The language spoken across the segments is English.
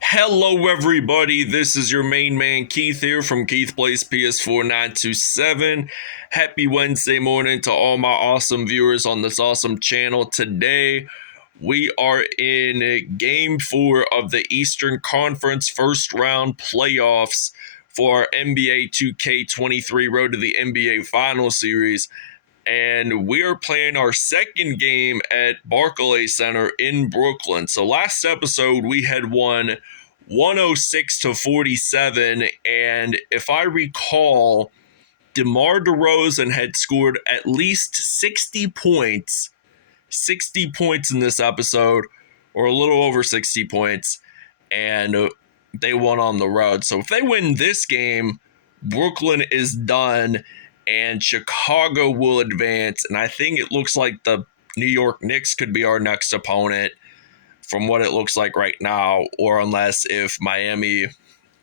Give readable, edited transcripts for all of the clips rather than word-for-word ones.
Hello, everybody. This is your main man Keith here from Keith Plays PS4 927. Happy Wednesday morning to all my awesome viewers on this awesome channel. Today, we are in Game 4 of the Eastern Conference first round playoffs for our NBA 2K23 Road to the NBA Finals series. And we are playing our second game at Barclays Center in Brooklyn. So last episode we had won 106-47, and if I recall, DeMar DeRozan had scored at least 60 points in this episode, or a little over 60 points, and they won on the road. So if they win this game, Brooklyn is done and Chicago will advance. And I think it looks like the New York Knicks could be our next opponent from what it looks like right now, or unless if Miami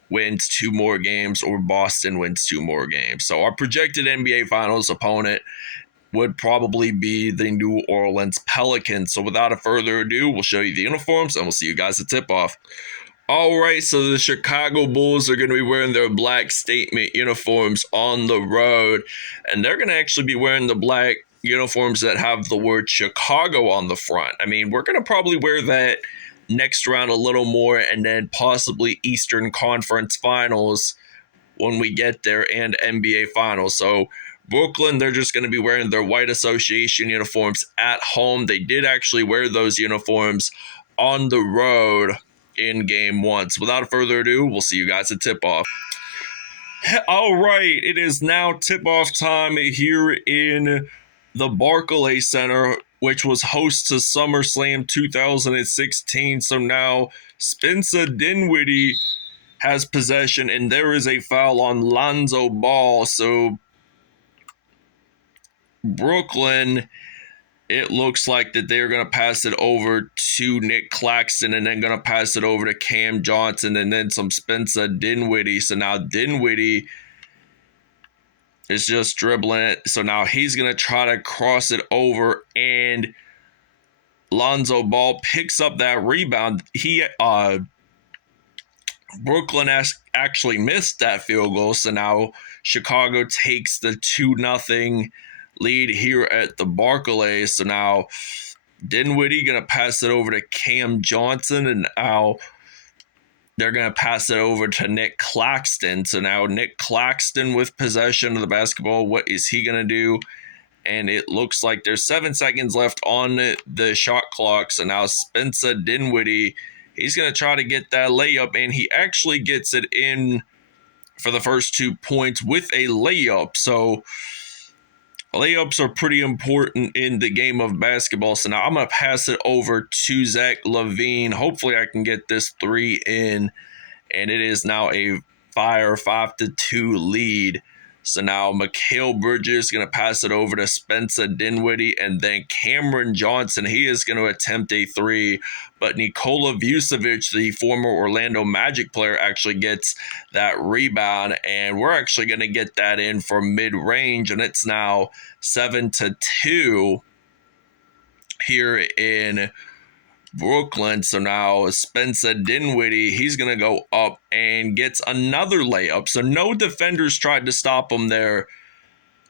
wins 2 more games or Boston wins 2 more games. So our projected NBA Finals opponent would probably be the New Orleans Pelicans. So without further ado, we'll show you the uniforms and we'll see you guys at tip-off. All right, so the Chicago Bulls are going to be wearing their black statement uniforms on the road, and they're going to actually be wearing the black uniforms that have the word Chicago on the front. I mean, we're going to probably wear that next round a little more, and then possibly Eastern Conference Finals when we get there, and NBA Finals. So Brooklyn, they're just going to be wearing their white association uniforms at home. They did actually wear those uniforms on the road in game 1. So without further ado, we'll see you guys at tip-off. All right, it is now tip-off time here in the Barclays Center, which was host to SummerSlam 2016. So now Spencer Dinwiddie has possession, and there is a foul on Lonzo Ball. So Brooklyn, it looks like that they're going to pass it over to Nick Claxton and then going to pass it over to Cam Johnson and then some Spencer Dinwiddie. So now Dinwiddie is just dribbling it. So now he's going to try to cross it over, and Lonzo Ball picks up that rebound. Brooklyn actually missed that field goal. So now Chicago takes the 2-0 lead here at the Barclays. So now Dinwiddie going to pass it over to Cam Johnson, and now they're going to pass it over to Nick Claxton. So now Nick Claxton with possession of the basketball. What is he going to do? And it looks like there's 7 seconds left on the shot clock. So now Spencer Dinwiddie, he's going to try to get that layup, and he actually gets it in for the first 2 points with a layup. So layups are pretty important in the game of basketball. So now I'm going to pass it over to Zach LaVine. Hopefully I can get this 3 in. And it is now a 5-2 lead. So now Mikal Bridges is going to pass it over to Spencer Dinwiddie. And then Cameron Johnson, he is going to attempt a 3. But Nikola Vucevic, the former Orlando Magic player, actually gets that rebound. And we're actually going to get that in for mid-range. And it's now 7-2 here in Brooklyn. So now Spencer Dinwiddie, he's going to go up and gets another layup. So no defenders tried to stop him there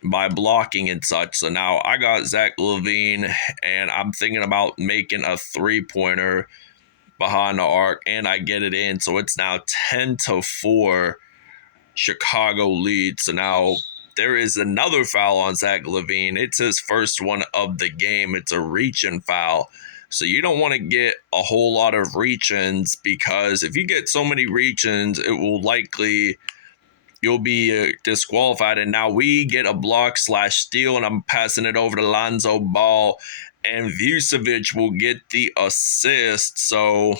by blocking and such. So now I got Zach LaVine, and I'm thinking about making a 3-pointer behind the arc, and I get it in. So it's now 10-4 Chicago lead. So now there is another foul on Zach LaVine. It's his first one of the game. It's a reach-in foul. So you don't want to get a whole lot of reach-ins, because if you get so many reach-ins, it will likely you'll be disqualified. And now we get a block/steal, and I'm passing it over to Lonzo Ball, and Vucevic will get the assist. So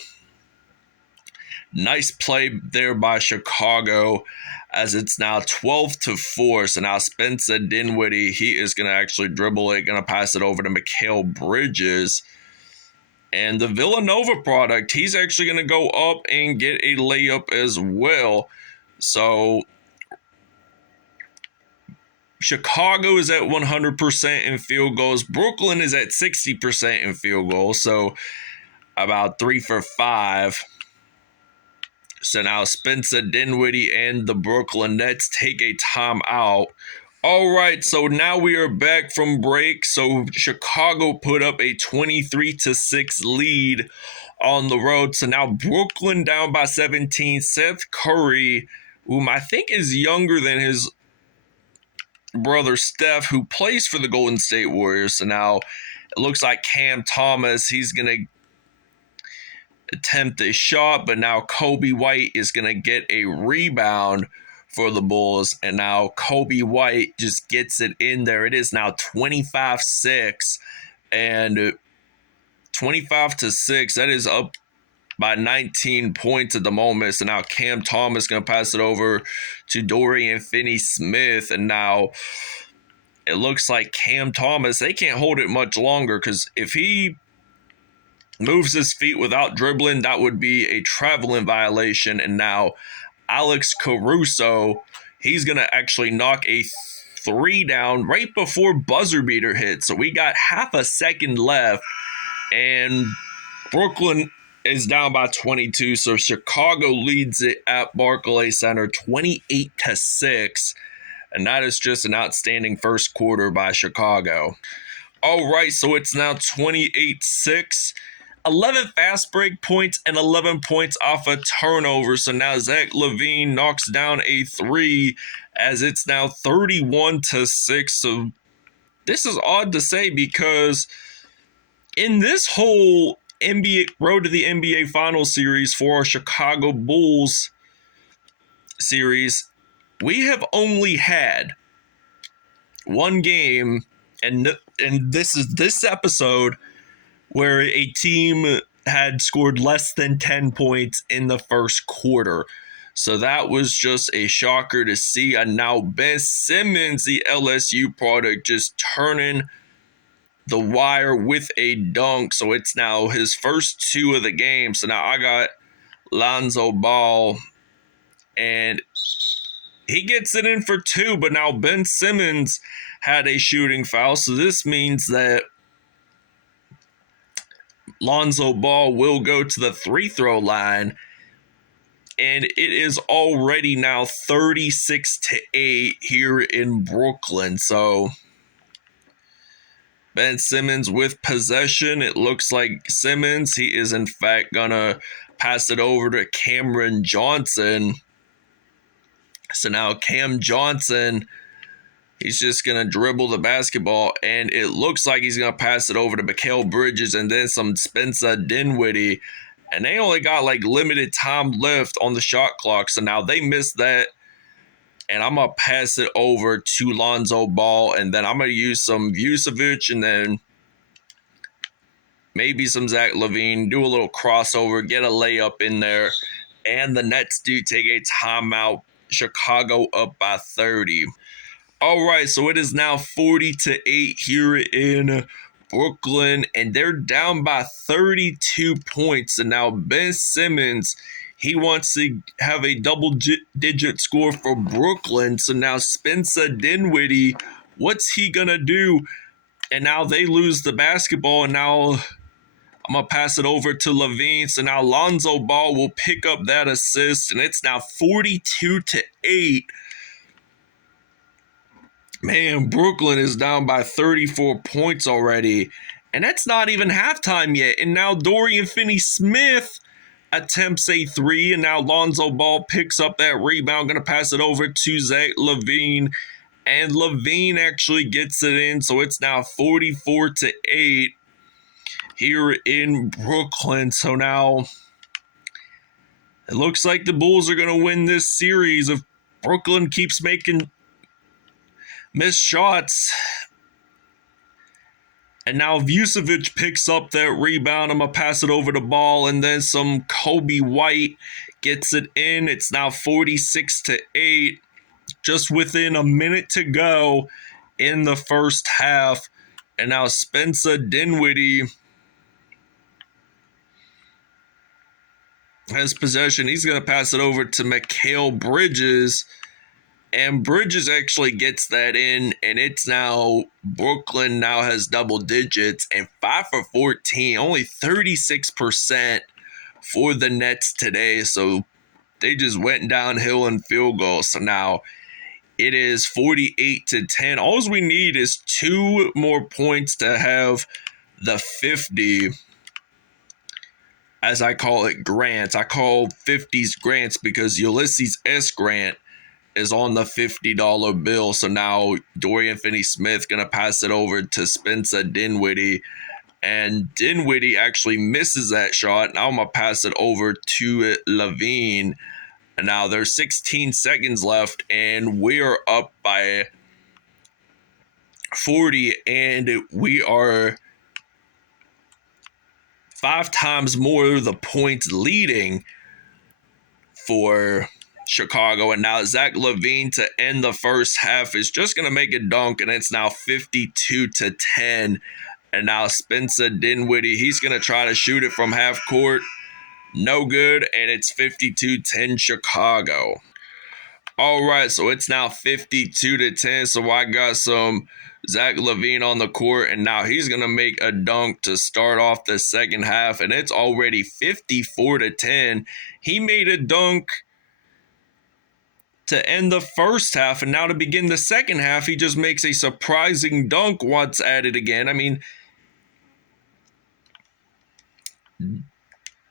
nice play there by Chicago, as it's now 12-4. So now Spencer Dinwiddie, he is going to actually dribble it, going to pass it over to Mikal Bridges. And the Villanova product, he's actually going to go up and get a layup as well. So Chicago is at 100% in field goals. Brooklyn is at 60% in field goals. So about 3 for 5. So now Spencer Dinwiddie and the Brooklyn Nets take a timeout. All right, so now we are back from break. So Chicago put up a 23-6 lead on the road. So now Brooklyn down by 17. Seth Curry, whom I think is younger than his brother Steph, who plays for the Golden State Warriors. So now it looks like Cam Thomas, he's going to attempt a shot, but now Kobe White is going to get a rebound for the Bulls, and now Kobe White just gets it in there. It is now 25-6, and 25-6, that is up by 19 points at the moment. So now Cam Thomas going to pass it over to Dorian Finney-Smith, and now it looks like Cam Thomas, they can't hold it much longer, because if he moves his feet without dribbling, that would be a traveling violation. And now Alex Caruso, he's going to actually knock a three down right before buzzer beater hit. So we got half a second left, and Brooklyn is down by 22. So Chicago leads it at Barclays Center 28-6. And that is just an outstanding first quarter by Chicago. All right, so it's now 28-6. 11 fast break points and 11 points off a turnover. So now Zach LaVine knocks down a three as it's now 31-6. So this is odd to say, because in this whole NBA road to the NBA Finals series for our Chicago Bulls series, we have only had one game, and this is this episode, where a team had scored less than 10 points in the first quarter. So that was just a shocker to see. And now Ben Simmons, the LSU product, just turning the wire with a dunk. So it's now his first two of the game. So now I got Lonzo Ball, and he gets it in for two. But now Ben Simmons had a shooting foul. So this means that Lonzo Ball will go to the free throw line, and it is already now 36-8 here in Brooklyn. So Ben Simmons with possession. It looks like Simmons, he is in fact gonna pass it over to Cameron Johnson. So now Cam Johnson, he's just going to dribble the basketball, and it looks like he's going to pass it over to Mikal Bridges and then some Spencer Dinwiddie. And they only got like limited time left on the shot clock, so now they missed that. And I'm going to pass it over to Lonzo Ball, and then I'm going to use some Vucevic and then maybe some Zach LaVine, do a little crossover, get a layup in there. And the Nets do take a timeout. Chicago up by 30. All right, so it is now 40-8 here in Brooklyn, and they're down by 32 points. And now Ben Simmons, he wants to have a double-digit score for Brooklyn. So now Spencer Dinwiddie, what's he going to do? And now they lose the basketball, and now I'm going to pass it over to LaVine. So now Lonzo Ball will pick up that assist, and it's now 42-8. Man, Brooklyn is down by 34 points already, and that's not even halftime yet. And now Dorian Finney-Smith attempts a three, and now Lonzo Ball picks up that rebound, going to pass it over to Zach LaVine, and LaVine actually gets it in, so it's now 44-8 here in Brooklyn. So now it looks like the Bulls are going to win this series if Brooklyn keeps making missed shots. And now Vucevic picks up that rebound. I'm going to pass it over to Ball, and then some Kobe White gets it in. It's now 46-8, just within a minute to go in the first half. And now Spencer Dinwiddie has possession. He's going to pass it over to Mikal Bridges. And Bridges actually gets that in, and it's now Brooklyn now has double digits and 5 for 14, only 36% for the Nets today. So they just went downhill in field goals. So now it is 48-10. All we need is 2 more points to have the 50, as I call it, grants. I call 50s grants because Ulysses S. Grant is on the $50 bill. So now Dorian Finney-Smith going to pass it over to Spencer Dinwiddie. And Dinwiddie actually misses that shot. Now I'm going to pass it over to LaVine. And now there's 16 seconds left, and we're up by 40, and we are 5 times more the points leading for Chicago. And now Zach LaVine to end the first half is just going to make a dunk, and it's now 52-10. And now Spencer Dinwiddie, he's going to try to shoot it from half court. No good, and it's 52-10 Chicago. All right, so it's now 52-10. So I got some Zach LaVine on the court, and now he's going to make a dunk to start off the second half, and it's already 54-10. He made a dunk to end the first half, and now to begin the second half, he just makes a surprising dunk once at it again. I mean,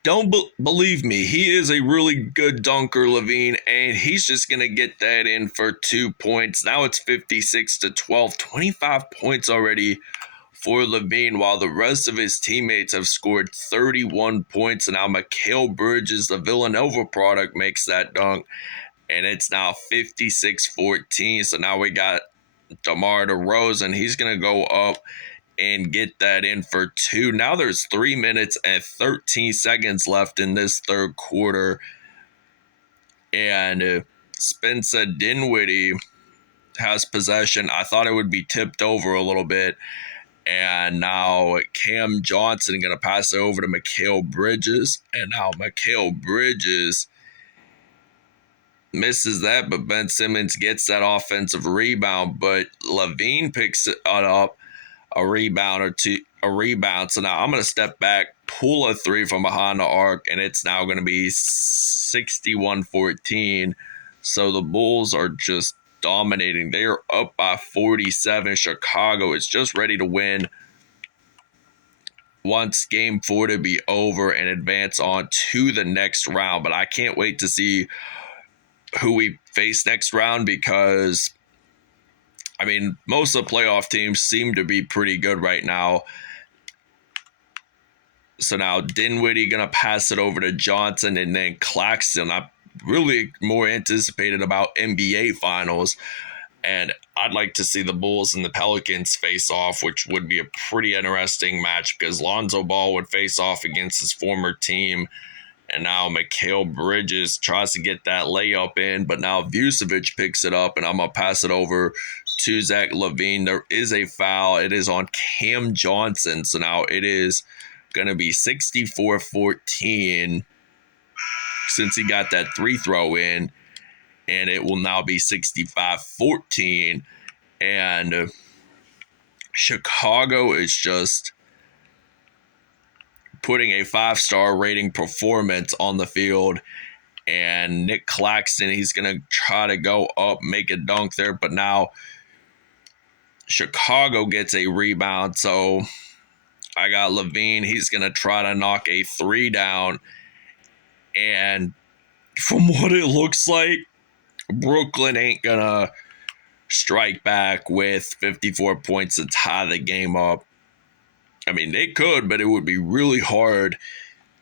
don't believe me, he is a really good dunker, LaVine, and he's just going to get that in for 2 points. Now it's 56-12, 25 points already for LaVine, while the rest of his teammates have scored 31 points. And now Mikal Bridges, the Villanova product, makes that dunk, and it's now 56-14. So now we got DeMar DeRozan. He's going to go up and get that in for 2. Now there's 3 minutes and 13 seconds left in this third quarter. And Spencer Dinwiddie has possession. I thought it would be tipped over a little bit. And now Cam Johnson going to pass it over to Mikal Bridges. And now Mikal Bridges misses that, but Ben Simmons gets that offensive rebound. But LaVine picks it up. A rebound. So now I'm going to step back, pull a 3 from behind the arc, and it's now going to be 61-14. So the Bulls are just dominating. They are up by 47. Chicago is just ready to win. Wants game 4 to be over and advance on to the next round. But I can't wait to see who we face next round, because I mean, most of the playoff teams seem to be pretty good right now. So now Dinwiddie going to pass it over to Johnson, and then Claxton. I'm really more anticipated about NBA Finals, and I'd like to see the Bulls and the Pelicans face off, which would be a pretty interesting match, because Lonzo Ball would face off against his former team. And now Mikal Bridges tries to get that layup in, but now Vucevic picks it up, and I'm going to pass it over to Zach LaVine. There is a foul. It is on Cam Johnson. So now it is going to be 64-14 since he got that 3-throw in, and it will now be 65-14. And Chicago is just putting a 5-star rating performance on the field. And Nick Claxton, he's going to try to go up, make a dunk there. But now Chicago gets a rebound. So I got LaVine. He's going to try to knock a 3 down. And from what it looks like, Brooklyn ain't going to strike back with 54 points to tie the game up. I mean, they could, but it would be really hard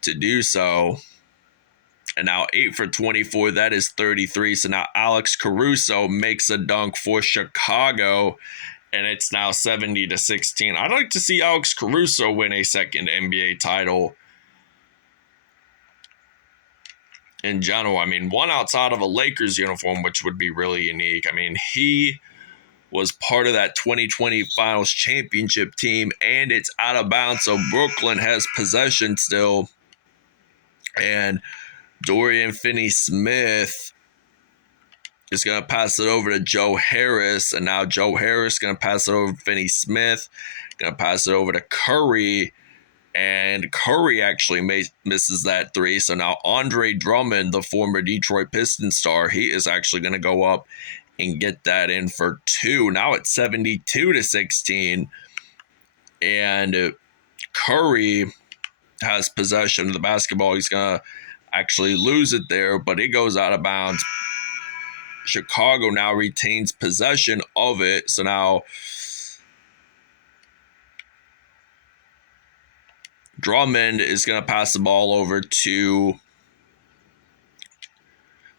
to do so. And now 8 for 24, that is 33. So now Alex Caruso makes a dunk for Chicago, and it's now 70-16. I'd like to see Alex Caruso win a second NBA title in general. I mean, one outside of a Lakers uniform, which would be really unique. I mean, he was part of that 2020 Finals championship team, and it's out of bounds, so Brooklyn has possession still. And Dorian Finney-Smith is going to pass it over to Joe Harris, and now Joe Harris going to pass it over to Finney-Smith, going to pass it over to Curry, and Curry actually misses that three. So now Andre Drummond, the former Detroit Pistons star, he is actually going to go up and get that in for two. Now it's 72-16, and Curry has possession of the basketball. He's going to actually lose it there, but it goes out of bounds. Chicago now retains possession of it. So now Drummond is going to pass the ball over to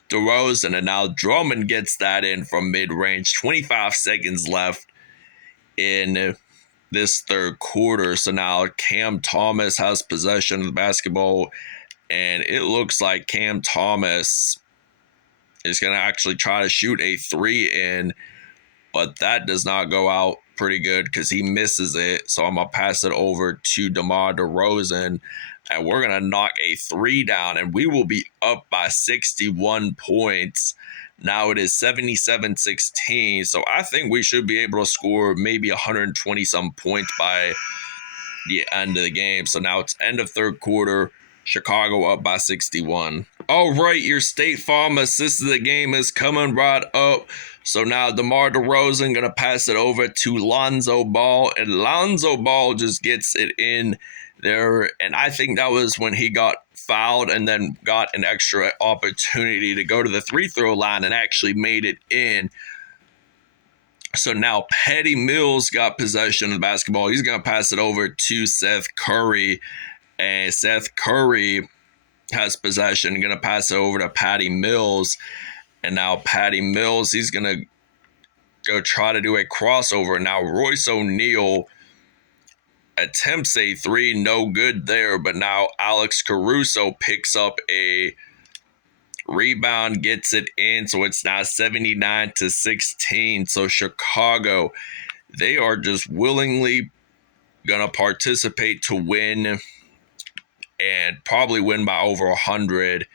DeRozan, and now Drummond gets that in from mid-range. 25 seconds left in this third quarter. So now Cam Thomas has possession of the basketball, and it looks like Cam Thomas is going to actually try to shoot a three in, but that does not go out pretty good because he misses it. So I'm going to pass it over to DeMar DeRozan, and we're going to knock a three down, and we will be up by 61 points. Now it is 77-16, so I think we should be able to score maybe 120-some points by the end of the game. So now it's end of third quarter, Chicago up by 61. All right, your State Farm assist of the game is coming right up. So now DeMar DeRozan going to pass it over to Lonzo Ball, and Lonzo Ball just gets it in there, and I think that was when he got fouled and then got an extra opportunity to go to the free throw line and actually made it in. So now Patty Mills got possession of the basketball. He's going to pass it over to Seth Curry, and Seth Curry has possession, going to pass it over to Patty Mills. And now Patty Mills, he's going to go try to do a crossover. Now Royce O'Neal attempts a three, no good there. But now Alex Caruso picks up a rebound, gets it in. So it's now 79-16. So Chicago, they are just willingly going to participate to win and probably win by over 100.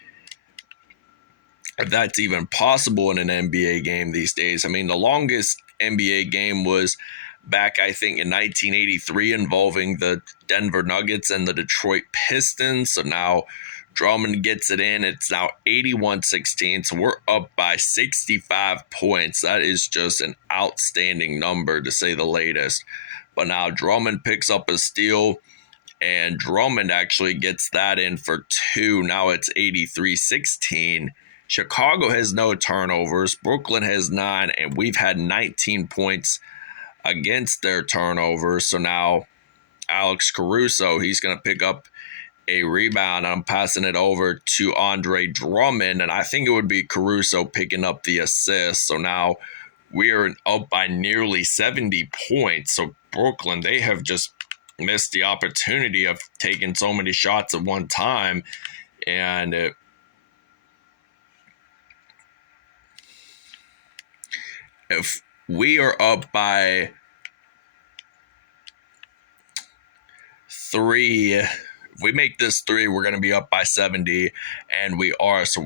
If that's even possible in an NBA game these days. I mean, the longest NBA game was back, I think, in 1983 involving the Denver Nuggets and the Detroit Pistons. So now Drummond gets it in. It's now 81-16. So we're up by 65 points. That is just an outstanding number, to say the latest. But now Drummond picks up a steal, and Drummond actually gets that in for two. Now it's 83-16. Chicago has no turnovers. Brooklyn has 9, and we've had 19 points against their turnovers. So now Alex Caruso, he's going to pick up a rebound. I'm passing it over to Andre Drummond, and I think it would be Caruso picking up the assist. So now we're up by nearly 70 points. So Brooklyn, they have just missed the opportunity of taking so many shots at one time, and if we are up by 3, if we make this 3, we're going to be up by 70, and we are. So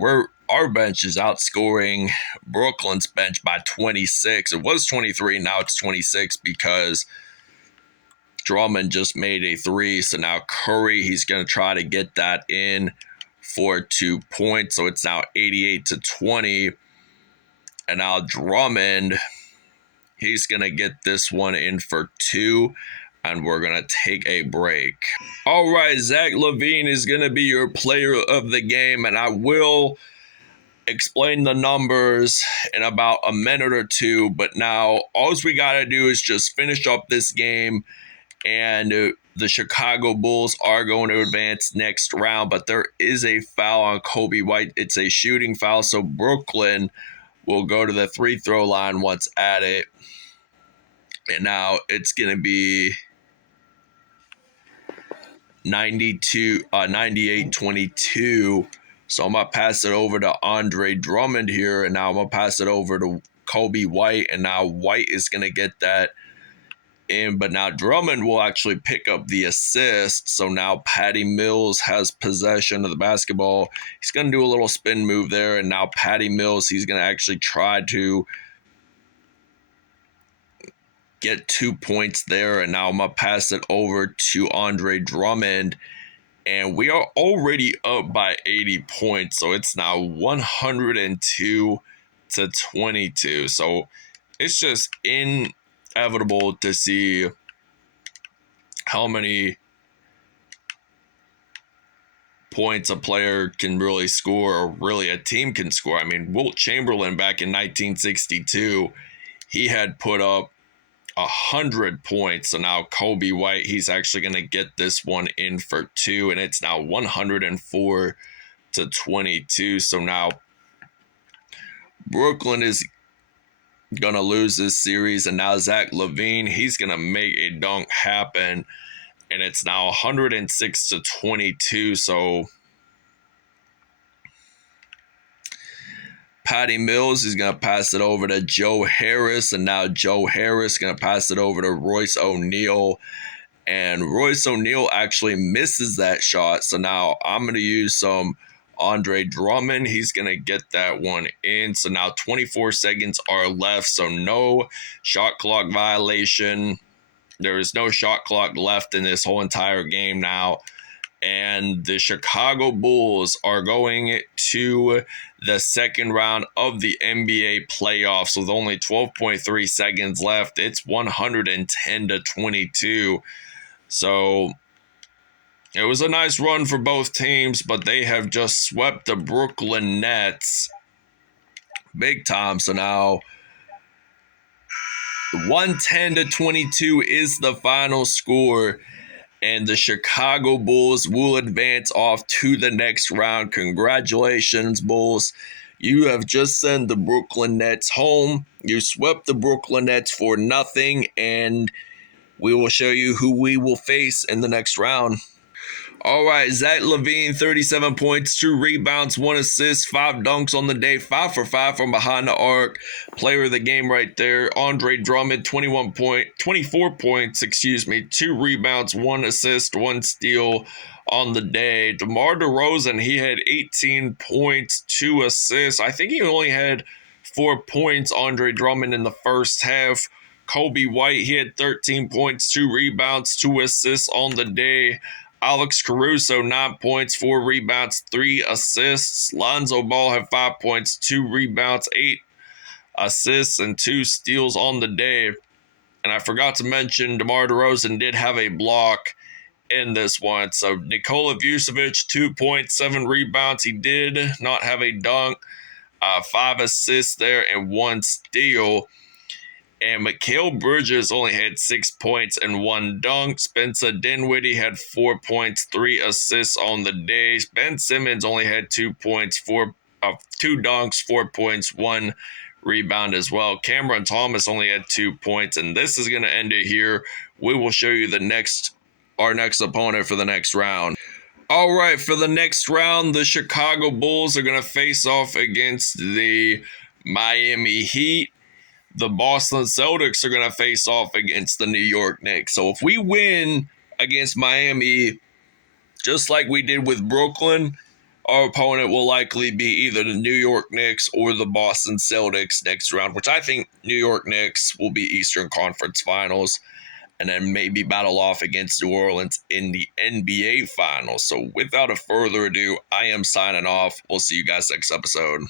our bench is outscoring Brooklyn's bench by 26. It was 23, now it's 26 because Drummond just made a 3. So now Curry, he's going to try to get that in for 2 points. So it's now 88-20. And now Drummond, he's going to get this one in for 2, and we're going to take a break. All right, Zach LaVine is going to be your player of the game, and I will explain the numbers in about a minute or two, but now all we got to do is just finish up this game, and the Chicago Bulls are going to advance next round, but there is a foul on Coby White. It's a shooting foul, so Brooklyn will go to the free throw line once at it. And now it's going to be 98-22. So I'm going to pass it over to Andre Drummond here. And now I'm going to pass it over to Coby White. And now White is going to get that in. But now Drummond will actually pick up the assist. So now Patty Mills has possession of the basketball. He's going to do a little spin move there. And now Patty Mills, he's going to actually try to get 2 points there. And now I'm going to pass it over to Andre Drummond. And we are already up by 80 points. So it's now 102 to 22. So it's just inevitable to see how many points a player can really score, or really a team can score. I mean, Wilt Chamberlain back in 1962, he had put up 100 points. So now Kobe White, he's actually going to get this one in for 2, and it's now 104 to 22. So now Brooklyn is going to lose this series, and now Zach LaVine, he's going to make a dunk happen, and it's now 106 to 22. So Patty Mills is going to pass it over to Joe Harris, and now Joe Harris going to pass it over to Royce O'Neal, and Royce O'Neal actually misses that shot. So now I'm going to use some Andre Drummond. He's going to get that one in. So now 24 seconds are left, so no shot clock violation. There is no shot clock left in this whole entire game now. And the Chicago Bulls are going to the second round of the NBA playoffs with only 12.3 seconds left. It's 110 to 22. So it was a nice run for both teams, but they have just swept the Brooklyn Nets big time. So now 110 to 22 is the final score, and the Chicago Bulls will advance off to the next round. Congratulations, Bulls. You have just sent the Brooklyn Nets home. You swept the Brooklyn Nets for nothing, and we will show you who we will face in the next round. All right, Zach LaVine, 37 points, 2 rebounds, 1 assist, 5 dunks on the day, 5 for 5 from behind the arc. Player of the game right there. Andre Drummond, 24 points, 2 rebounds, 1 assist, 1 steal on the day. DeMar DeRozan, he had 18 points, 2 assists. I think he only had 4 points, Andre Drummond, in the first half. Kobe White, he had 13 points, 2 rebounds, 2 assists on the day. Alex Caruso, 9 points, 4 rebounds, 3 assists. Lonzo Ball had 5 points, 2 rebounds, 8 assists, and 2 steals on the day. And I forgot to mention, DeMar DeRozan did have a block in this one. So Nikola Vucevic, 2 points, 7 rebounds. He did not have a dunk, 5 assists there, and 1 steal. And Mikal Bridges only had 6 points and 1 dunk. Spencer Dinwiddie had 4 points, 3 assists on the day. Ben Simmons only had 2 points, 2 dunks, 4 points, 1 rebound as well. Cameron Thomas only had 2 points, and this is going to end it here. We will show you our next opponent for the next round. All right, for the next round, the Chicago Bulls are going to face off against the Miami Heat. The Boston Celtics are going to face off against the New York Knicks. So if we win against Miami, just like we did with Brooklyn, our opponent will likely be either the New York Knicks or the Boston Celtics next round, which I think New York Knicks will be Eastern Conference Finals, and then maybe battle off against New Orleans in the NBA Finals. So without a further ado, I am signing off. We'll see you guys next episode.